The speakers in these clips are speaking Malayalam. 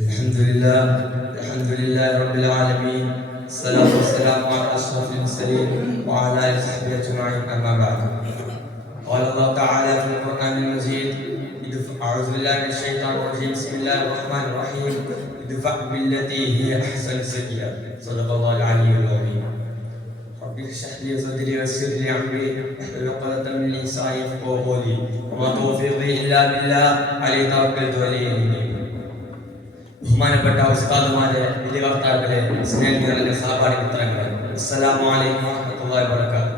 الحمد لله رب العالمين. الصلاة والسلام على أشرف المرسلين وعلى آله وصحبه أجمعين. أما بعد. قال الله تعالى في القرآن المجيد: أعوذ بالله من الشيطان الرجيم. بسم الله الرحمن الرحيم. ادفع بالتي هي أحسن السيئة. صدق الله العلي العظيم. رب اشرح لي صدري ويسر لي أمري واحلل عقدة من لساني يفقهوا قولي وما توفيقي إلا بالله عليه توكلت وإليه أنيب. ബഹുമാനപ്പെട്ട ഉസ്താദുമാരെ, വിധികർത്താക്കളെ, സ്നേഹം നിറഞ്ഞ സഹപാഠി മിത്രങ്ങളെ, അസ്സലാമു അലൈക്കും വറഹ്മത്തുള്ളാഹി വബറകാതുഹു.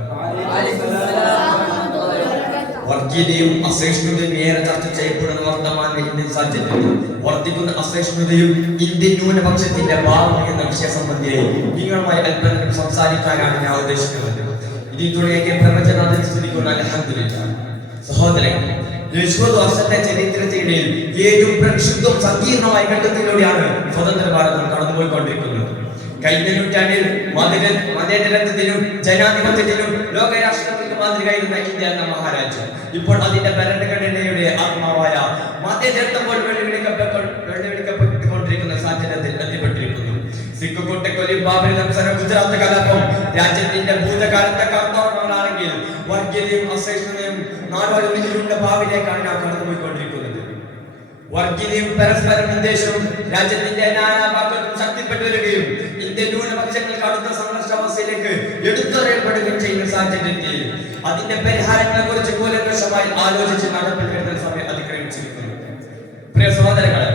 വർഗീയതയും അസഹിഷ്ണുതയും ഏറെ ചർച്ച ചെയ്യപ്പെടുന്ന വർത്തമാന ഇന്ത്യൻ സാഹചര്യത്തിൽ വർദ്ധിക്കുന്ന അസഹിഷ്ണുതയും ഇന്ത്യൻ ന്യൂനപക്ഷത്തിന്റെ ഭാവി എന്ന വിഷയ സംബന്ധിയായി നിങ്ങളുമായി അല്പനേരം സംസാരിക്കാനാണ് ഞാൻ ഉദ്ദേശിക്കുന്നത്. ഇതിൽ തുടങ്ങിയ പ്രവചനാഥൻ സ്തുതിക്കുന്ന അൽഹംദുലില്ലാഹ്. സഹോദരൻ, 70 വർഷത്തെ ചരിത്രത്തിനിടയിൽ ഏറ്റവും പ്രക്ഷുബ്ധവും സങ്കീർണമായ ഘട്ടത്തിലൂടെയാണ് സ്വതന്ത്ര ഭാരതം കടന്നുപോയിക്കൊണ്ടിരിക്കുന്നത്. കഴിഞ്ഞ നൂറ്റാണ്ടിൽ മതേതരത്വത്തിനും ജനാധിപത്യത്തിനും ലോകരാഷ്ട്രത്തിന്റെ മാതൃകയായിരുന്ന ഇന്ത്യ എന്ന മഹാരാജ്യം ഇപ്പോൾ അതിന്റെ ഭരണഘടനയുടെ ആത്മാവായ മതേതരത്വം പോലെ വെല്ലുവിളിക്കപ്പെട്ടുകൊണ്ടിരിക്കുന്ന സാഹചര്യത്തിൽ എത്തിപ്പെട്ടിരിക്കുന്നു. സിഖ് കൂട്ടക്കൊലി, ബാബരി നക്സൽ, ഗുജറാത്ത് കലാപം രാജ്യത്തിന്റെ ഭൂതകാലത്തെ കർത്തവ്യങ്ങളാണെങ്കിൽ വർഗീയതയും അസഹിഷ്ണുതയും നാടോടുള്ള ഭാവിയിലേക്കാണ് നാം കടന്നുപോയിക്കൊണ്ടിരിക്കുന്നത്. വർഗീയതയും പരസ്പര വിദ്വേഷവും രാജ്യത്തിന്റെ നാനാഭാഗത്തും ശക്തിപ്പെട്ടു വരികയും ഇന്ത്യൻ ന്യൂനപക്ഷങ്ങൾക്ക് അടുത്ത സംഘർഷാവസ്ഥയിലേക്ക് എടുത്തറിയപ്പെടുകയും ചെയ്യുന്ന സാഹചര്യത്തിൽ അതിന്റെ പരിഹാരങ്ങളെ കുറിച്ച് കൂലങ്കഷമായി ആലോചിച്ച് നടപ്പിൽ വരുന്ന സമയം അതിക്രമിച്ചിരിക്കുന്നു. പ്രിയ സഹോദരങ്ങളെ,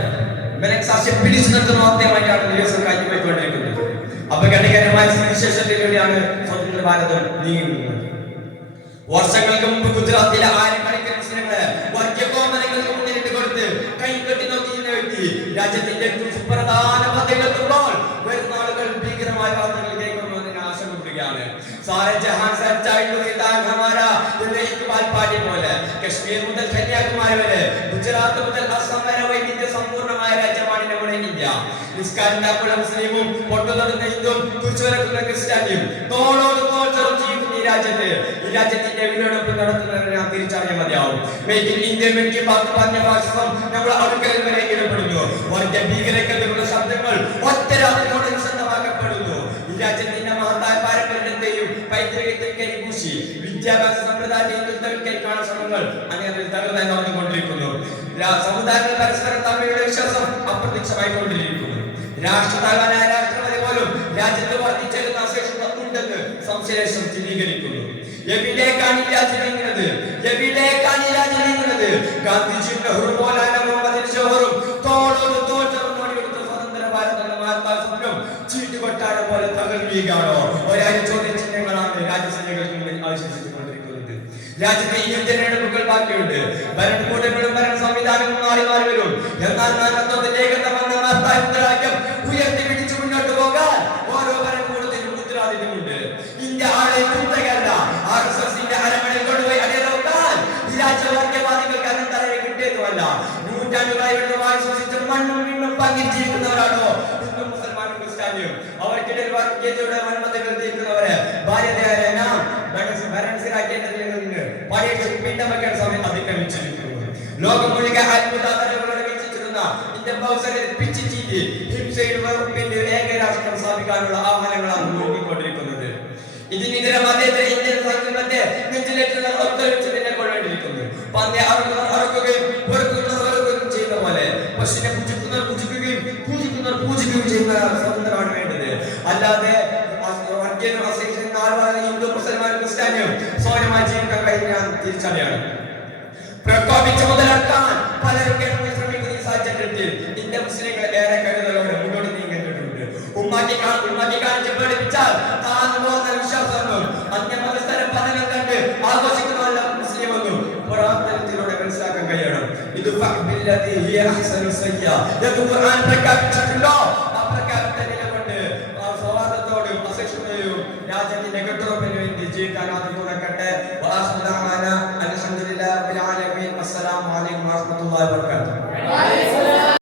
പിടിച്ചു നിർത്തുന്ന വാർത്തയുമായിട്ടാണ് ദിവസം കഴിഞ്ഞുപോയിക്കൊണ്ടിരിക്കുന്നത്. അപകടകരമായ സ്ഥിതിവിശേഷത്തിലൂടെയാണ് സ്വതന്ത്ര ഭാരതം നീങ്ങുന്നത്. വർഷങ്ങൾക്ക് മുമ്പ് ഗുജറാത്തിലെ ആയിരക്കണക്കിന് മുസ്ലിങ്ങളെ വർഗീയ കോമരങ്ങൾക്ക് മുന്നിലിട്ട് കൊടുത്ത് കൈകെട്ടി നോക്കിയിരുന്ന വ്യക്തി രാജ്യത്തിന്റെ സുപ്രധാന പദവിയിലെത്തുമ്പോൾ വരുന്ന ആളുകൾ ഭീകരമായ വാർത്തകൾ കേൾക്കുമെന്ന് ആശങ്കപ്പെടുകയാണ്. സാരെ ജഹാൻ പോലെ കശ്മീർ മുതൽ കന്യാകുമാരി വരെ, ഗുജറാത്ത് മുതൽ അസം വരെ വൈവിധ്യ സമ്പൂർണമായ രാജ്യമാണ് നമ്മുടെ ഇന്ത്യ. നിസ്കാരമുള്ള മുസ്ലിമും പൊട്ടുതൊടുന്ന ഹിന്ദുവും കുറിച്ചുവരക്കുന്ന ക്രിസ്ത്യാനിയും തോളോട് തോൾ ചേർന്ന് ജീവിക്കുന്ന ഈ രാജ്യത്തിന്റെ വിനോദം നടത്തുന്നതിന് നാം തിരിച്ചറിയാൻ മതിയാവും. മേക്ക് ഇൻ ഇന്ത്യ, മേക്ക് പറഞ്ഞ ഭാഷണം നമ്മുടെ അടുക്കളയിൽ വരെ ഇടപെടുന്നു. വർഗീയ ഭീകരതയ്ക്കെതിരെയുള്ള ശബ്ദങ്ങൾ ഒറ്റ രാത്രിയോടെ നിശബ്ദമാക്കപ്പെടുന്നു. ഈ രാജ്യത്തിന്റെ മഹത്തായ പാരമ്പര്യത്തെയും പൈതൃകത്തെയും കരിപൂശി വിദ്യാഭ്യാസ സമ്പ്രദായത്തെയും ദുരിതവൽക്കരിക്കാനുള്ള ശ്രമങ്ങൾ അനേകം തകർന്നായി നടന്നുകൊണ്ടിരിക്കുന്നു. സമുദായങ്ങൾ പരസ്പരം തമ്മിലുള്ള വിശ്വാസം അപ്രത്യക്ഷമായിക്കൊണ്ടിരിക്കുന്നു. രാഷ്ട്രതലവനായ രാഷ്ട്രപതി പോലും രാജ്യത്ത് വർദ്ധിച്ചിരുന്ന അസഹിഷ്ണുത ഉണ്ടെന്ന് സംശയം സ്ഥിരീകരിക്കുന്നു. എവിടേക്കാണ് ഈ രാജ്യം നീങ്ങുന്നത്? ഗാന്ധിജിയും നെഹ്റു പോലുള്ള മുഹമ്മദ് ഷോറും തോളോട് തോൾ ചേർന്നോടിയെടുത്ത സ്വതന്ത്ര ഭാരത സ്വപ്നം ചീട്ടുകൊട്ടാരം പോലെ തകർക്കുകയാണോ? ഒരാഴ്ച ചോദ്യചിഹ്നങ്ങളാണ് രാജ്യസഭകൾക്ക് മുന്നിൽ ആവിഷ്കരിച്ചുകൊണ്ടിരിക്കുന്നത്. രാജ്യത്തെ ഇന്ത്യൻ തെരഞ്ഞെടുപ്പുകൾ ബാക്കിയുണ്ട്. ഭരണകൂടങ്ങളും ഭരണ സംവിധാനവും മാറി വരും. എന്നാൽ ഉയർത്തി പിടിച്ചു മുന്നോട്ട് പോകാൻ ഓരോ ഭരണകൂടത്തിനും ഉത്തരവാദിത്തമുണ്ട്. ഇന്ത്യ ആളെ കുത്തകയല്ല, RSSന്റെ അരമണയിൽ കൊണ്ടുപോയി അടിയറക്കാൻ ഈ രാജ്യവർഗവാദികൾക്ക് അനന്തരയെ കിട്ടിയതുമല്ല. നൂറ്റാണ്ടുകളായി ശ്വസിച്ച മണ്ണും വിണ്ണും പങ്കിച്ചിരിക്കുന്നവരാണോ ഹിന്ദു മുസൽമാനും ക്രിസ്ത്യാനിയും? അവർക്കിടയിൽ വർഗീയതയുടെ വൻമതകൾ തീർക്കുന്നവരെ ഭാര്യതയായ നാം ഭരണസിലാക്കേണ്ടതിൽ നിന്ന് പരീക്ഷിപ്പിക്കാൻ സമയം അതിക്രമിച്ചിരിക്കുന്നു. ലോകം മുഴുവൻ അത്ഭുതങ്ങളോടെ വീക്ഷിച്ചിരുന്ന ഇന്ത്യൻ പൗരരെ പിച്ചിച്ചീറ്റി ഹിംസയുടെ വെറുപ്പിന്റെ ഏകരാഷ്ട്രം സ്ഥാപിക്കാനുള്ള ആഹ്വാനങ്ങളാണ് നോക്കിക്കൊണ്ടിരിക്കുന്നത്. ഇതിനെതിരെ മതേതര ഇന്ത്യൻ സംഘത്തെ നെഞ്ചിലേറ്റുന്ന ഒത്തൊരുമിച്ചതിനെ കൊള്ളേണ്ടിയിരിക്കുന്നു. പന്നി അറുക്കുകയും വെറുക്കുകയും ചെയ്യുന്ന പോലെ പശുവിനെ പൂജിക്കുന്നവർ പൂജിക്കുകയും ചെയ്യുന്ന സ്വതന്ത്രമാണ് വേണ്ടത്. അല്ലാതെ ഹിന്ദു മുസൽമാൻ ക്രിസ്ത്യാനിയും സ്വയമായി ജീവിക്കാൻ കഴിഞ്ഞ തിരിച്ചറിയാണ്. പ്രകോപിച്ച് മുതലെടുക്കാൻ പലരും ശ്രമിക്കുന്ന ഈ സാഹചര്യത്തിൽ ഇന്ത്യൻ മുസ്ലിങ്ങളെ ഏറെ കരുതലോടെ മുന്നോട്ട് നീങ്ങേണ്ടതുണ്ട്. ഉമ്മാക്കി കാണിച്ച് പഠിപ്പിച്ചാൽ താഴ്ന്നു പോകുന്ന വിശ്വാസമൊന്നും അന്യമതസ്ഥരെ പദങ്ങൾ കണ്ട് ആഘോഷിക്കുന്നവല്ല മുസ്ലിമൊന്നും പുരാതനത്തിലൂടെ മനസ്സിലാക്കാൻ കഴിയണം. ഇത് പ്രഖ്യാപിച്ചിട്ടുണ്ടോ? ആ പ്രഖ്യാപനത്തെ നിലകൊണ്ട് സൗഹാർദ്ദത്തോടും അസഹിഷ്ണുതയും രാജ്യത്തിന്റെ കെട്ടുറപ്പിന് വേണ്ടി ജീവിക്കാൻ അത് തുറക്കട്ടെ. അൽഹംദുലില്ലാഹി റബ്ബിൽ ആലമീൻ. അസ്സലാമു അലൈക്കും വറഹ്മത്തുള്ളാഹി വബറകാതുഹു.